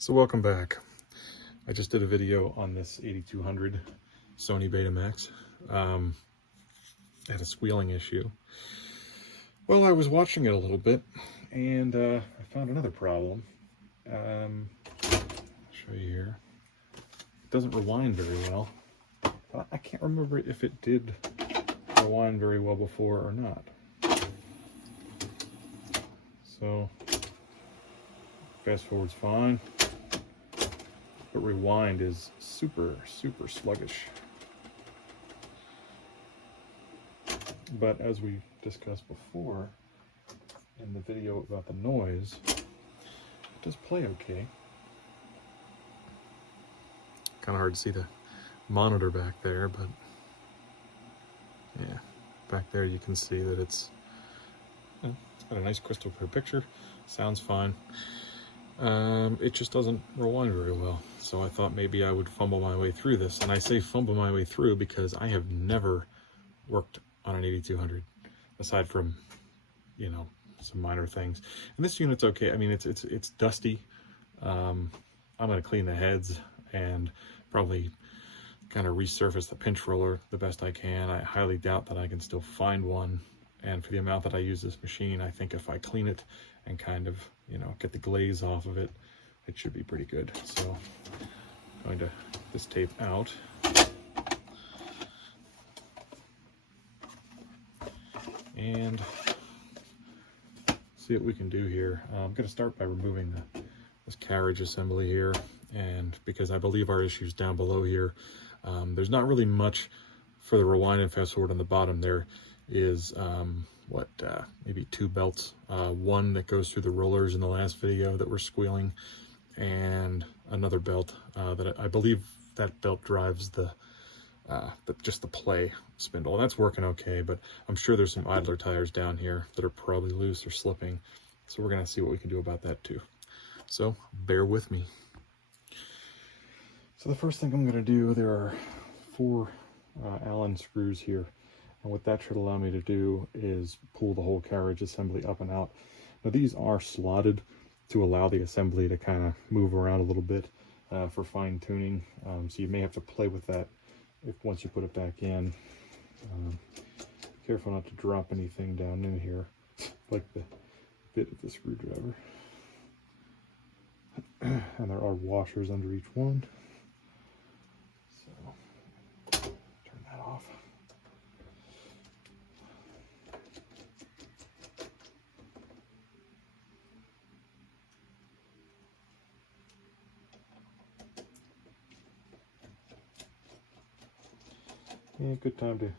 So welcome back. I just did a video on this 8200 Sony Betamax. I had a squealing issue. Well, I was watching it a little bit and I found another problem. I'll show you here. It doesn't rewind very well. I can't remember if it did rewind very well before or not. So fast forward's fine. But rewind is super sluggish. But as we discussed before in the video about the noise, it does play okay. Kind of hard to see the monitor back there, but yeah, back there you can see that it's got a nice crystal clear picture, sounds fine. It just doesn't rewind very well. So I thought maybe I would fumble my way through this. And I say fumble my way through because I have never worked on an 8200, aside from, you know, some minor things. And this unit's okay. I mean, it's dusty. I'm gonna clean the heads and probably kind of resurface the pinch roller the best I can. I highly doubt that I can still find one. And for the amount that I use this machine, I think if I clean it and kind of, you know, get the glaze off of it, it should be pretty good. So I'm going to get this tape out. And see what we can do here. I'm going to start by removing this carriage assembly here. And because I believe our issue's down below here, there's not really much for the rewind and fast forward on the bottom. There is maybe two belts, one that goes through the rollers in the last video that were squealing, and another belt that I believe that belt drives just the play spindle, and that's working okay. But I'm sure there's some idler tires down here that are probably loose or slipping, so we're gonna see what we can do about that too. So bear with me. So the first thing I'm gonna do, there are 4 Allen screws here. And what that should allow me to do is pull the whole carriage assembly up and out. Now these are slotted to allow the assembly to kind of move around a little bit for fine tuning. So you may have to play with that once you put it back in. Careful not to drop anything down in here, like the bit of the screwdriver. And there are washers under each one. So turn that off. Yeah, good time to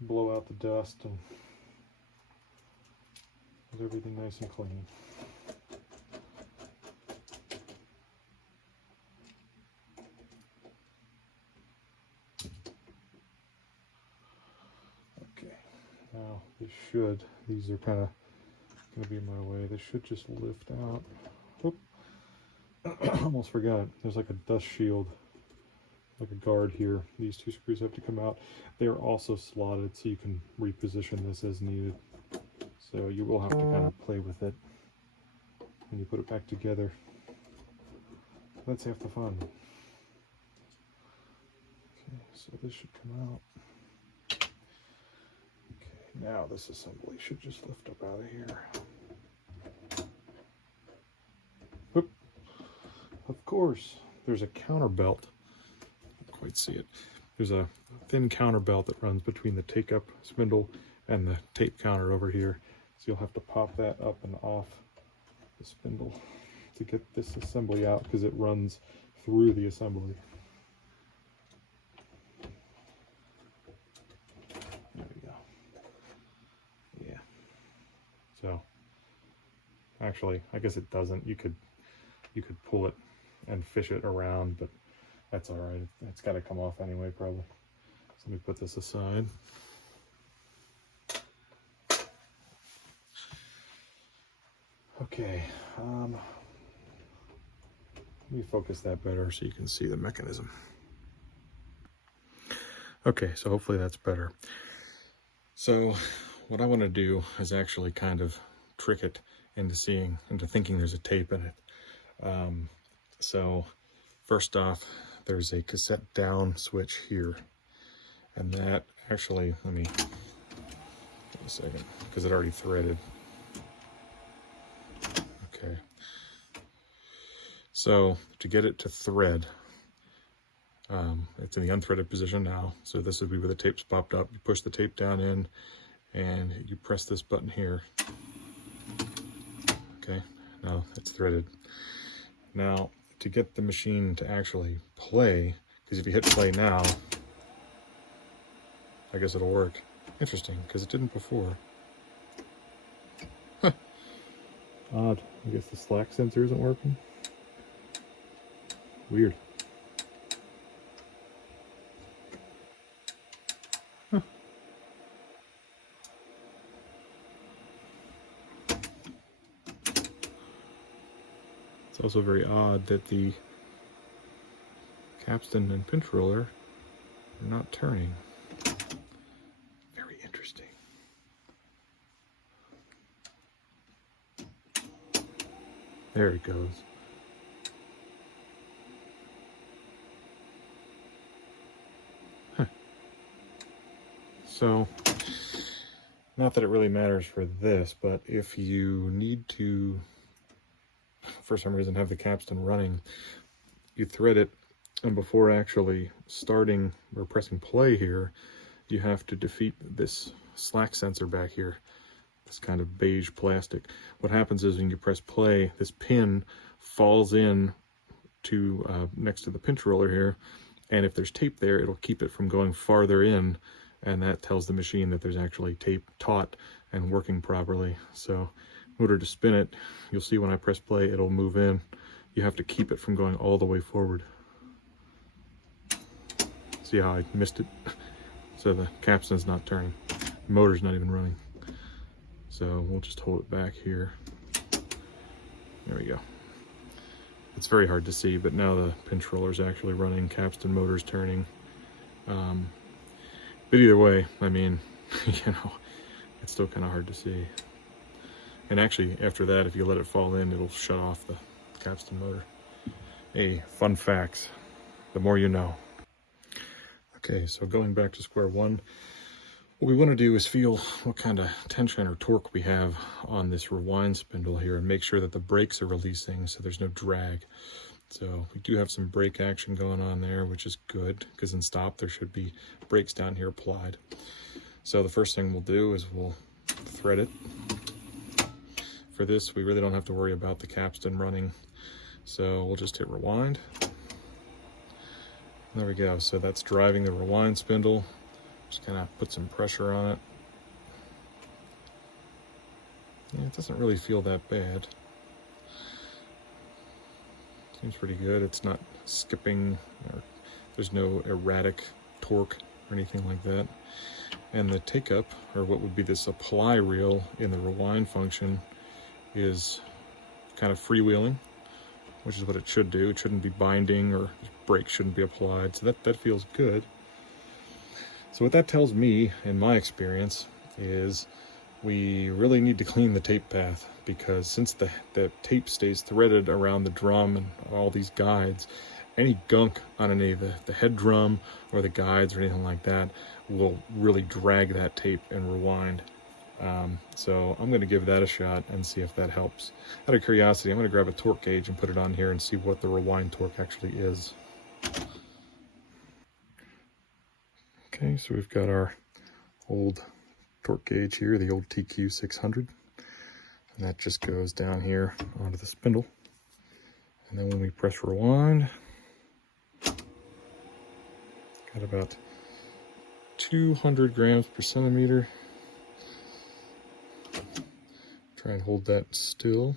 blow out the dust and get everything nice and clean. Okay, now these are kind of going to be in my way. They should just lift out. Oop. Almost forgot. There's like a dust shield, like a guard here. These 2 screws have to come out. They're also slotted, so you can reposition this as needed. So you will have to kind of play with it when you put it back together. That's half the fun. Okay, so this should come out. Okay, now this assembly should just lift up out of here. Whoop. Of course, there's a counter belt. Quite see it. There's a thin counter belt that runs between the take-up spindle and the tape counter over here. So you'll have to pop that up and off the spindle to get this assembly out, because it runs through the assembly. There we go. Yeah. So actually, I guess it doesn't. You could pull it and fish it around, but that's all right. It's got to come off anyway, probably. So let me put this aside. Okay. Let me focus that better so you can see the mechanism. Okay, so hopefully that's better. So what I want to do is actually kind of trick it into thinking there's a tape in it. So first off, there's a cassette down switch here, and that actually, let me give a second, because it already threaded. Okay, so to get it to thread, it's in the unthreaded position now, so this would be where the tape's popped up. You push the tape down in and you press this button here. Okay, now it's threaded. Now to get the machine to actually play, because if you hit play now, I guess it'll work. Interesting, because it didn't before. Huh. Odd. I guess the slack sensor isn't working. Weird. Huh. It's also very odd that the capstan and pinch roller are not turning. Very interesting. There it goes. Huh. So, not that it really matters for this, but if you need to, for some reason, have the capstan running, you thread it, and before actually starting or pressing play here, you have to defeat this slack sensor back here, this kind of beige plastic. What happens is when you press play, this pin falls in to next to the pinch roller here, and if there's tape there, it'll keep it from going farther in, and that tells the machine that there's actually tape taut and working properly. So in order to spin it, you'll see when I press play, it'll move in. You have to keep it from going all the way forward. See how I missed it? So the capstan's not turning. The motor's not even running. So we'll just hold it back here. There we go. It's very hard to see, but now the pinch roller's actually running, capstan motor's turning. But either way, I mean, you know, it's still kind of hard to see. And actually, after that, if you let it fall in, it'll shut off the capstan motor. Hey, fun facts. The more you know. Okay, so going back to square one, what we want to do is feel what kind of tension or torque we have on this rewind spindle here and make sure that the brakes are releasing so there's no drag. So we do have some brake action going on there, which is good, because in stop there should be brakes down here applied. So the first thing we'll do is we'll thread it. For this, we really don't have to worry about the capstan running. So we'll just hit rewind. There we go. So that's driving the rewind spindle. Just kind of put some pressure on it. Yeah, it doesn't really feel that bad. Seems pretty good. It's not skipping, or there's no erratic torque or anything like that. And the take up, or what would be the supply reel in the rewind function, is kind of freewheeling, which is what it should do. It shouldn't be binding, or brakes shouldn't be applied. So that feels good. So what that tells me, in my experience, is we really need to clean the tape path, because since the tape stays threaded around the drum and all these guides, any gunk on any of the head drum or the guides or anything like that will really drag that tape and rewind. So I'm going to give that a shot and see if that helps. Out of curiosity, I'm going to grab a torque gauge and put it on here and see what the rewind torque actually is. Okay, so we've got our old torque gauge here, the old TQ600, and that just goes down here onto the spindle. And then when we press rewind, got about 200 grams per centimeter. Try and hold that still.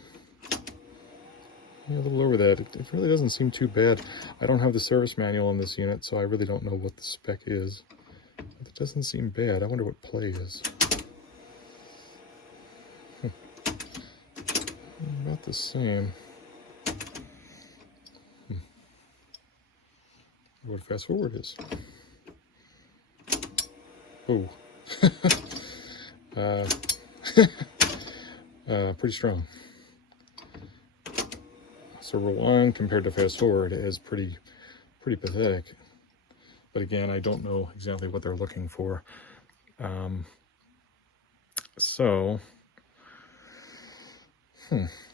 Yeah, a little over that. It really doesn't seem too bad. I don't have the service manual on this unit, so I really don't know what the spec is. But it doesn't seem bad. I wonder what play is. About the same. What fast forward is. Oh. Pretty strong. So rewind compared to fast forward is pretty pathetic. But again, I don't know exactly what they're looking for.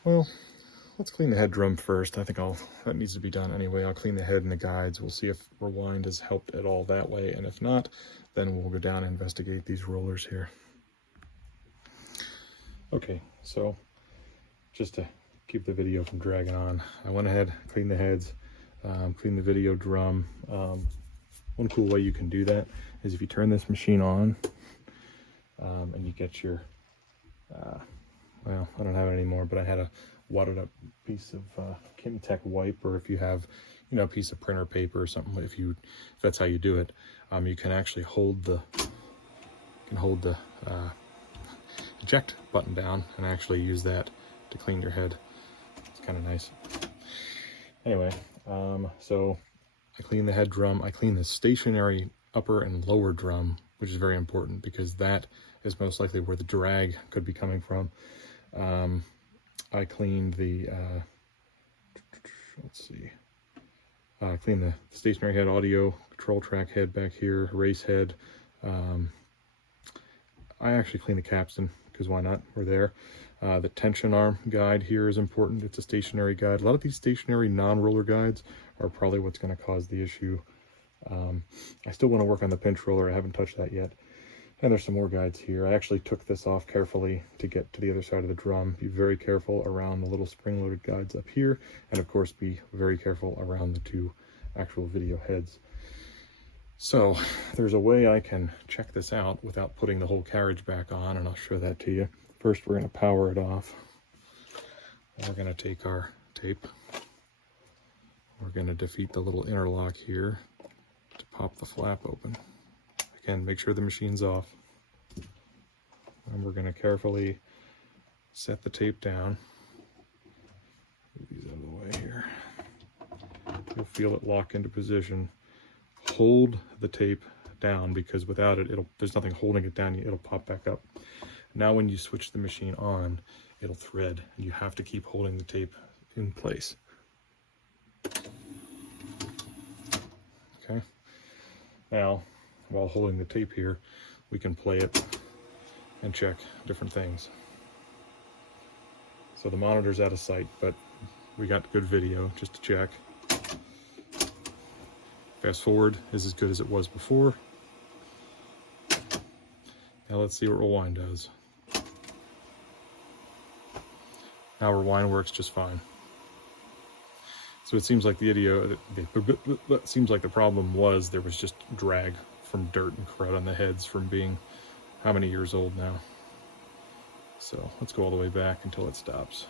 Well, let's clean the head drum first. I think that needs to be done anyway. I'll clean the head and the guides. We'll see if rewind has helped at all that way. And if not, then we'll go down and investigate these rollers here. Okay, so just to keep the video from dragging on, I went ahead, cleaned the heads, cleaned the video drum. One cool way you can do that is if you turn this machine on and you get your, well, I don't have it anymore, but I had a wadded up piece of Kimtech wipe, or if you have, you know, a piece of printer paper or something, if that's how you do it, you can actually hold the eject button down and actually use that to clean your head. It's kind of nice. Anyway, so I clean the head drum. I clean the stationary upper and lower drum, which is very important because that is most likely where the drag could be coming from. I cleaned the, let's see, I cleaned the stationary head audio, control track head back here, race head. I actually cleaned the capstan because why not? We're there. The tension arm guide here is important. It's a stationary guide. A lot of these stationary non-roller guides are probably what's going to cause the issue. I still want to work on the pinch roller. I haven't touched that yet. And there's some more guides here. I actually took this off carefully to get to the other side of the drum. Be very careful around the little spring-loaded guides up here. And of course, be very careful around the two actual video heads. So there's a way I can check this out without putting the whole carriage back on, and I'll show that to you. First, we're going to power it off. We're going to take our tape. We're going to defeat the little interlock here to pop the flap open. Again, make sure the machine's off. And we're going to carefully set the tape down. Move these out of the way here. You'll feel it lock into position. Hold the tape down because without it, there's nothing holding it down. It'll pop back up. Now when you switch the machine on, it'll thread. And you have to keep holding the tape in place. Okay. Now, while holding the tape here, we can play it and check different things. So the monitor's out of sight, but we got good video just to check. Fast forward is as good as it was before. Now let's see what rewind does. Now rewind works just fine. So it seems like it seems like the problem was there was just drag from dirt and crud on the heads from being how many years old now. So let's go all the way back until it stops.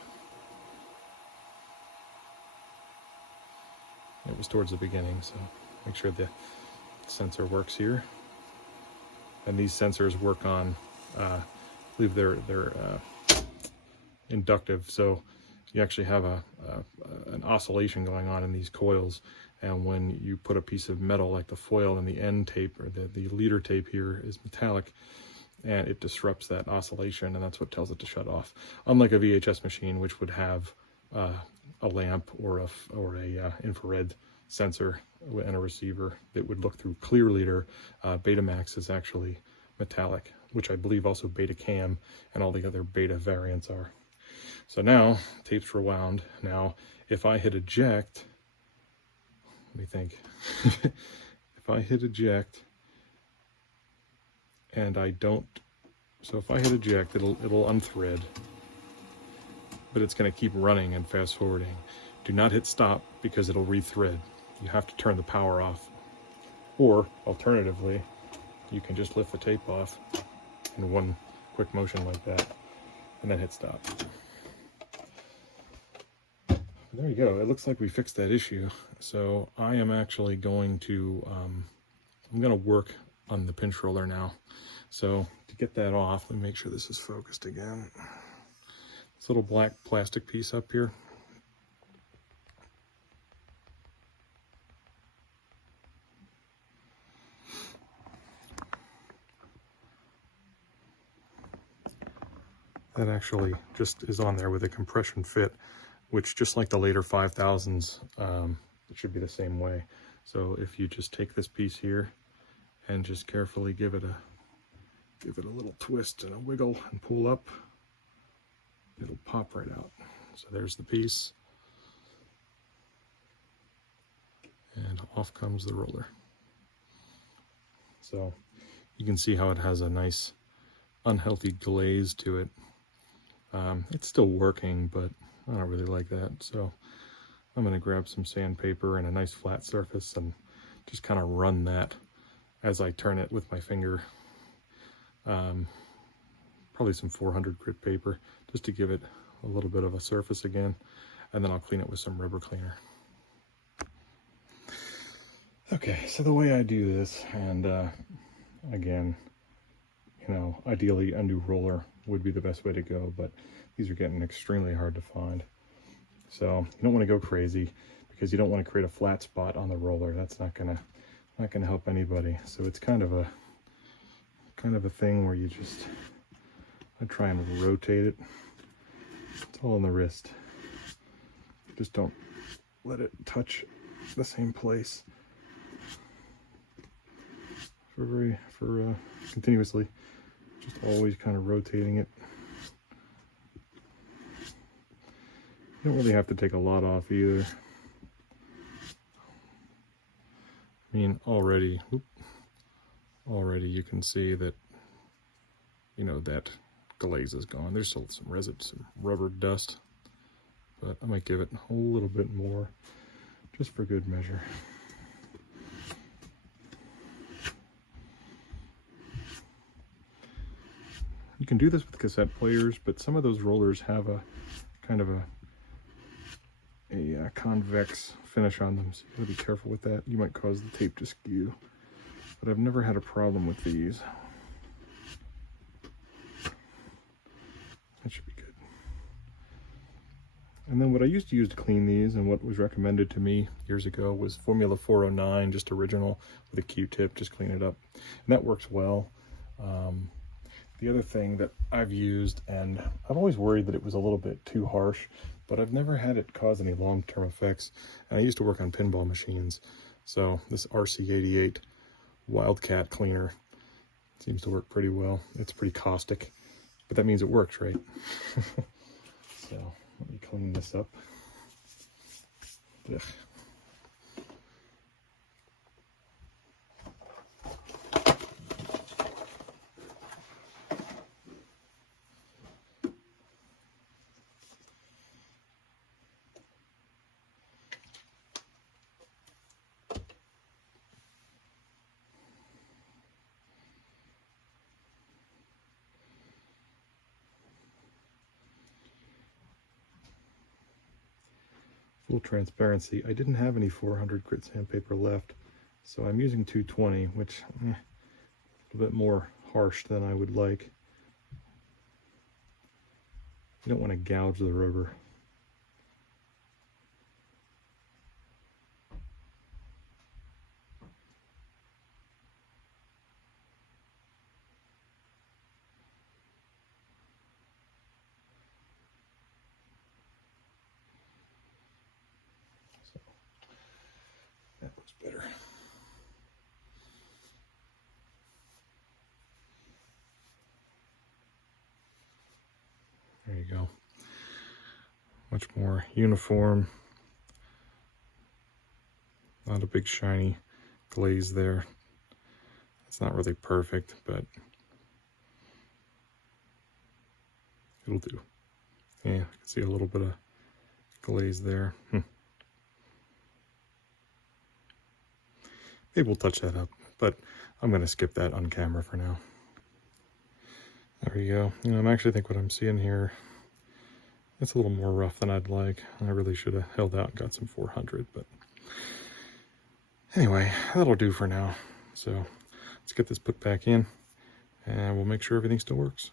It was towards the beginning, so make sure the sensor works here. And these sensors work on, I believe they're inductive, so you actually have an oscillation going on in these coils, and when you put a piece of metal like the foil in the end tape, or the leader tape here is metallic, and it disrupts that oscillation, and that's what tells it to shut off. Unlike a VHS machine, which would have a lamp or a infrared sensor and a receiver that would look through clear leader, Betamax is actually metallic, which I believe also Betacam and all the other Beta variants are. So now, tape's rewound. Now, if I hit eject, let me think. If I hit eject, and I don't, so if I hit eject, it'll unthread, but it's going to keep running and fast forwarding. Do not hit stop because it'll rethread. You have to turn the power off, or alternatively, you can just lift the tape off in one quick motion like that, and then hit stop. There you go. It looks like we fixed that issue. So I am actually going to, I'm going to work on the pinch roller now. So to get that off, let me make sure this is focused again. This little black plastic piece up here. That actually just is on there with a compression fit, which just like the later 5000s, it should be the same way. So if you just take this piece here and just carefully give it a little twist and a wiggle and pull up, it'll pop right out. So there's the piece, and off comes the roller. So you can see how it has a nice unhealthy glaze to it. It's still working, but I don't really like that. So I'm going to grab some sandpaper and a nice flat surface and just kind of run that as I turn it with my finger. Probably some 400 grit paper just to give it a little bit of a surface again, and then I'll clean it with some rubber cleaner. Okay, so the way I do this, and again, you know, ideally a new roller would be the best way to go, but these are getting extremely hard to find. So you don't want to go crazy because you don't want to create a flat spot on the roller. That's not gonna help anybody. So it's kind of a thing where you just, I try and rotate it. It's all in the wrist. Just don't let it touch the same place for continuously. Just always kind of rotating it. You don't really have to take a lot off either. I mean, already you can see that, you know, that glaze is gone. There's still some residue, some rubber dust, but I might give it a little bit more just for good measure. You can do this with cassette players, but some of those rollers have a kind of a convex finish on them, so you gotta be careful with that. You might cause the tape to skew, but I've never had a problem with these. That should be good. And then what I used to use to clean these, and what was recommended to me years ago, was Formula 409, just original, with a Q-tip, just clean it up. And that works well. The other thing that I've used, and I've always worried that it was a little bit too harsh, but I've never had it cause any long-term effects. And I used to work on pinball machines, so this RC-88 Wildcat cleaner seems to work pretty well. It's pretty caustic, but that means it works, right? So let me clean this up. Ugh. Full transparency, I didn't have any 400 grit sandpaper left, so I'm using 220, which a little bit more harsh than I would like. You don't want to gouge the rubber. That looks better. There you go. Much more uniform. Not a big shiny glaze there. It's not really perfect, but it'll do. Yeah, I can see a little bit of glaze there. Maybe we'll touch that up, but I'm going to skip that on camera for now. There you go. You know, I actually think what I'm seeing here, it's a little more rough than I'd like. I really should have held out and got some 400, but anyway, that'll do for now. So let's get this put back in, and we'll make sure everything still works.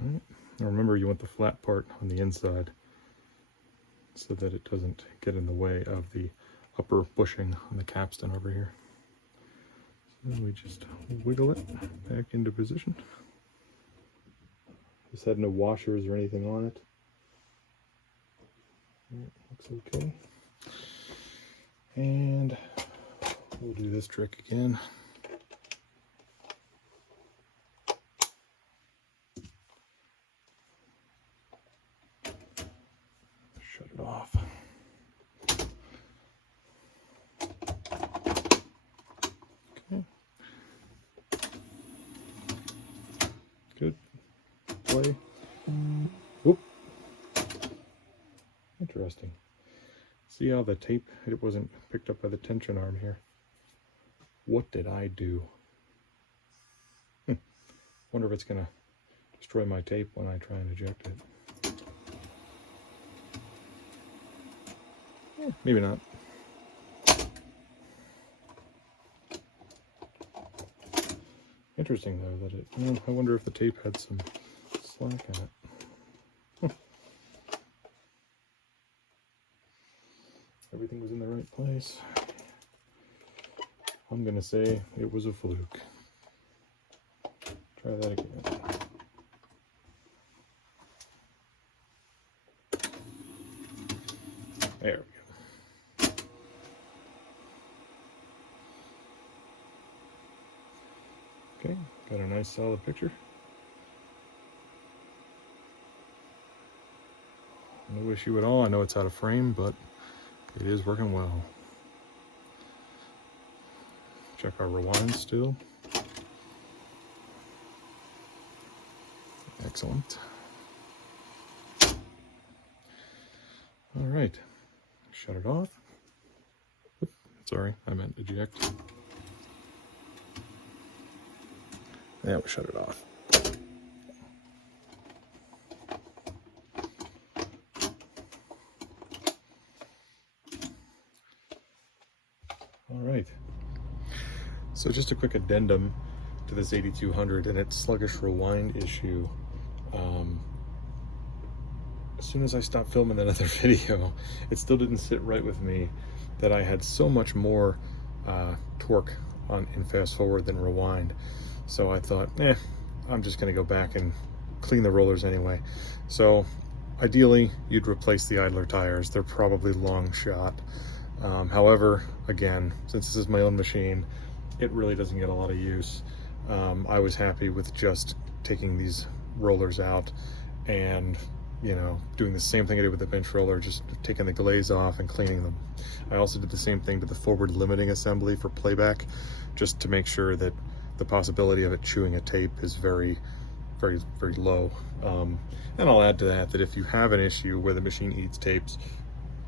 All right. Now remember, you want the flat part on the inside so that it doesn't get in the way of the upper bushing on the capstan over here. And we just wiggle it back into position. This had no washers or anything on it. Looks okay. And we'll do this trick again. Shut it off. Okay. Good. Play. Whoop. Interesting. See how the tape, it wasn't picked up by the tension arm here. What did I do? Wonder if it's gonna destroy my tape when I try and eject it. Maybe not. Interesting though that it, I wonder if the tape had some slack in it. Everything was in the right place. I'm gonna say it was a fluke. Try that again. There we go. Okay, got a nice solid picture. No issue at all. I know it's out of frame, but it is working well. Check our rewind still. Excellent. All right, shut it off. Oops, sorry, I meant eject. Yeah, we shut it off. All right. So just a quick addendum to this 8200 and its sluggish rewind issue. As soon as I stopped filming that other video, it still didn't sit right with me that I had so much more torque in fast forward than rewind. So I thought, I'm just gonna go back and clean the rollers anyway. So ideally, you'd replace the idler tires. They're probably long shot. However, again, since this is my own machine, it really doesn't get a lot of use. I was happy with just taking these rollers out and, doing the same thing I did with the bench roller, just taking the glaze off and cleaning them. I also did the same thing to the forward limiting assembly for playback, just to make sure that the possibility of it chewing a tape is very, very, very low. And I'll add to that if you have an issue where the machine eats tapes,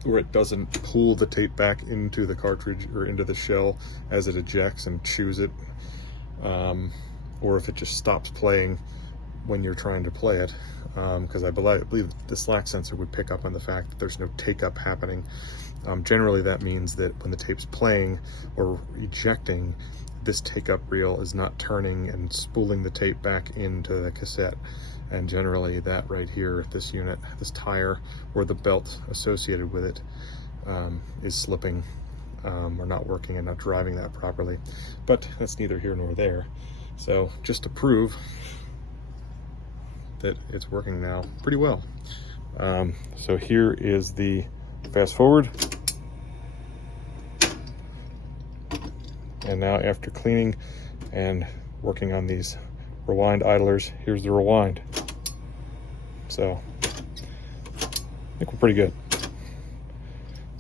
where it doesn't pull the tape back into the cartridge or into the shell as it ejects and chews it, or if it just stops playing when you're trying to play it, because I believe the slack sensor would pick up on the fact that there's no take-up happening. Generally that means that when the tape's playing or ejecting, this take-up reel is not turning and spooling the tape back into the cassette. And generally that right here, this unit, this tire, or the belt associated with it is slipping or not working and not driving that properly. But that's neither here nor there. So just to prove that it's working now pretty well. So here is the fast forward. And now after cleaning and working on these rewind idlers, here's the rewind. So I think we're pretty good.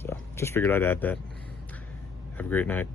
So just figured I'd add that. Have a great night.